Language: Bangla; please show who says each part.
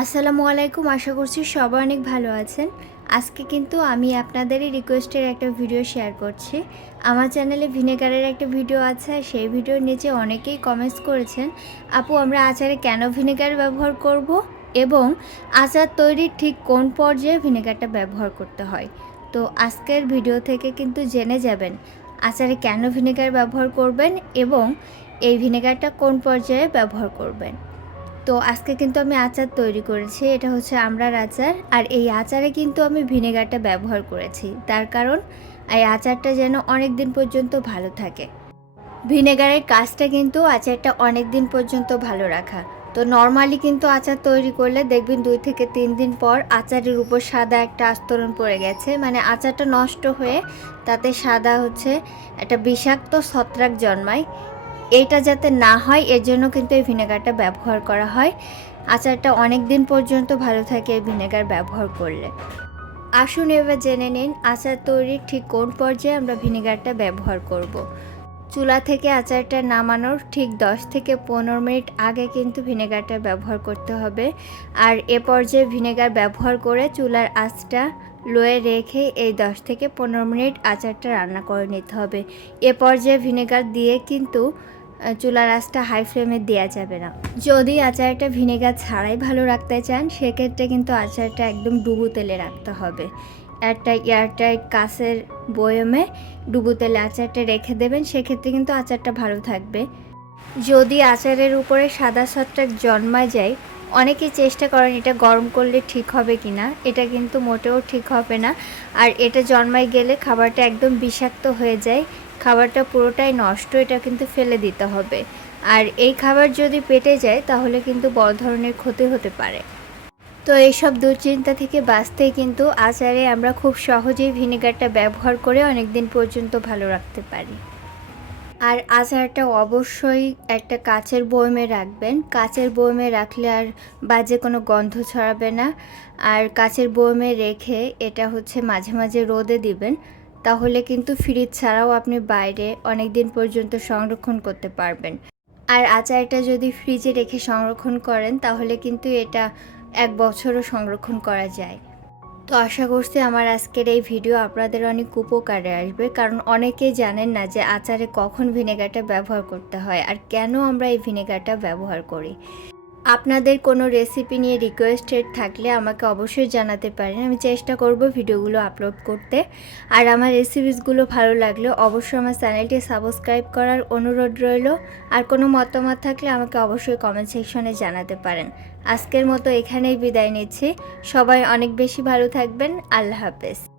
Speaker 1: আসসালামু আলাইকুম, আশা করছি সবাই অনেক ভালো আছেন। আজকে কিন্তু আমি আপনাদেরই রিকোয়েস্টের একটা ভিডিও শেয়ার করছি। আমার চ্যানেলে ভিনেগারের একটা ভিডিও আছে সেই ভিডিওর নিচে অনেকেই কমেন্টস করেছেন, আপু, আমরা আচারে কেন ভিনেগার ব্যবহার করব? এবং আচার তৈরির ঠিক কোন পর্যায়ে ভিনেগারটা ব্যবহার করতে হয়? তো আজকের ভিডিও থেকে কিন্তু জেনে যাবেন, আচারে কেন ভিনেগার ব্যবহার করবেন এবং এই ভিনেগারটা কোন পর্যায়ে ব্যবহার করবেন। তো আজকে কিন্তু আমি আচার তৈরি করেছি, এটা হচ্ছে আমড়ার আচার। আর এই আচারে কিন্তু আমি ভিনেগারটা ব্যবহার করেছি, তার কারণ এই আচারটা যেন অনেক দিন পর্যন্ত ভালো থাকে। ভিনেগারের কাজটা কিন্তু আচারটা অনেক দিন পর্যন্ত ভালো রাখা। তো নর্মালি কিন্তু আচার তৈরি করলে দেখবেন দুই থেকে তিন দিন পর আচারের উপর সাদা একটা আস্তরণ পড়ে গেছে। মানে আচারটা নষ্ট হয়ে তাতে সাদা হচ্ছে একটা বিষাক্ত ছত্রাক জন্মায়। এইটা যাতে না হয়, এর জন্য কিন্তু এই ভিনেগারটা ব্যবহার করা হয়। আচারটা অনেক দিন পর্যন্ত ভালো থাকে এই ভিনেগার ব্যবহার করলে। আসুন এবার জেনে নিন, আচার তৈরির ঠিক কোন পর্যায়ে আমরা ভিনেগারটা ব্যবহার করব। চুলা থেকে আচারটা নামানোর ঠিক 10 থেকে পনেরো মিনিট আগে কিন্তু ভিনেগারটা ব্যবহার করতে হবে। আর এ পর্যায়ে ভিনেগার ব্যবহার করে চুলার আঁচটা লোয়ে রেখে এই 10 থেকে পনেরো মিনিট আচারটা রান্না করে নিতে হবে। এ পর্যায়ে ভিনেগার দিয়ে কিন্তু চুলার আঁচটা হাই ফ্লেমে দেওয়া যাবে না। যদি আচারটা ভিনেগার ছাড়াই ভালো রাখতে চান, সেক্ষেত্রে কিন্তু আচারটা একদম ডুবু তেলে রাখতে হবে। একটা এয়ারটাইট কাঁচের বয়মে ডুবু তেলে আচারটা রেখে দেবেন, সেক্ষেত্রে কিন্তু আচারটা ভালো থাকবে। যদি আচারের উপরে সাদা ছত্রাক জন্মায় যায় অনেকে চেষ্টা করেন এটা গরম করলে ঠিক হবে কি না এটা কিন্তু মোটেও ঠিক হবে না। আর এটা জন্মায় গেলে খাবারটা একদম বিষাক্ত হয়ে যায়, খাবারটা পুরোটাই নষ্ট, এটা কিন্তু ফেলে দিতে হবে। আর এই খাবার যদি পেটে যায়, তাহলে কিন্তু বড় ধরনের ক্ষতি হতে পারে। তো এইসব দুশ্চিন্তা থেকে বাঁচতেই কিন্তু আচারে আমরা খুব সহজেই ভিনেগারটা ব্যবহার করে অনেক দিন পর্যন্ত ভালো রাখতে পারি। আর আচারটা অবশ্যই একটা কাচের বয়মে রাখবেন। কাচের বয়মে রাখলে আর বাজে কোনো গন্ধ ছড়াবে না। আর কাচের বয়মে রেখে এটা হচ্ছে মাঝে মাঝে রোদে দিবেন। তাহলে কিন্তু ফ্রিজ ছাড়াও আপনি বাইরে অনেক দিন পর্যন্ত সংরক্ষণ করতে পারবেন। আর আচারটা যদি ফ্রিজে রেখে সংরক্ষণ করেন, তাহলে কিন্তু এটা এক বছরও সংরক্ষণ করা যায়। তো আশা করছি আমার আজকের এই ভিডিও আপনাদের অনেক উপকারে আসবে। কারণ অনেকেই জানেন না যে আচারে কখন ভিনেগারটা ব্যবহার করতে হয় আর কেন আমরা এই ভিনেগারটা ব্যবহার করি। আপনাদের কোনো রেসিপি নিয়ে রিকোয়েস্টেড থাকলে আমাকে অবশ্যই জানাতে পারেন। আমি চেষ্টা করব ভিডিওগুলো আপলোড করতে। আর আমার রেসিপিসগুলো ভালো লাগলে অবশ্যই আমার চ্যানেলটি সাবস্ক্রাইব করার অনুরোধ রইল। আর কোনো মতামত থাকলে আমাকে অবশ্যই কমেন্ট সেকশনে জানাতে পারেন। আজকের মতো এখানেই বিদায় নিচ্ছি। সবাই অনেক বেশি ভালো থাকবেন। আল্লাহ হাফেজ।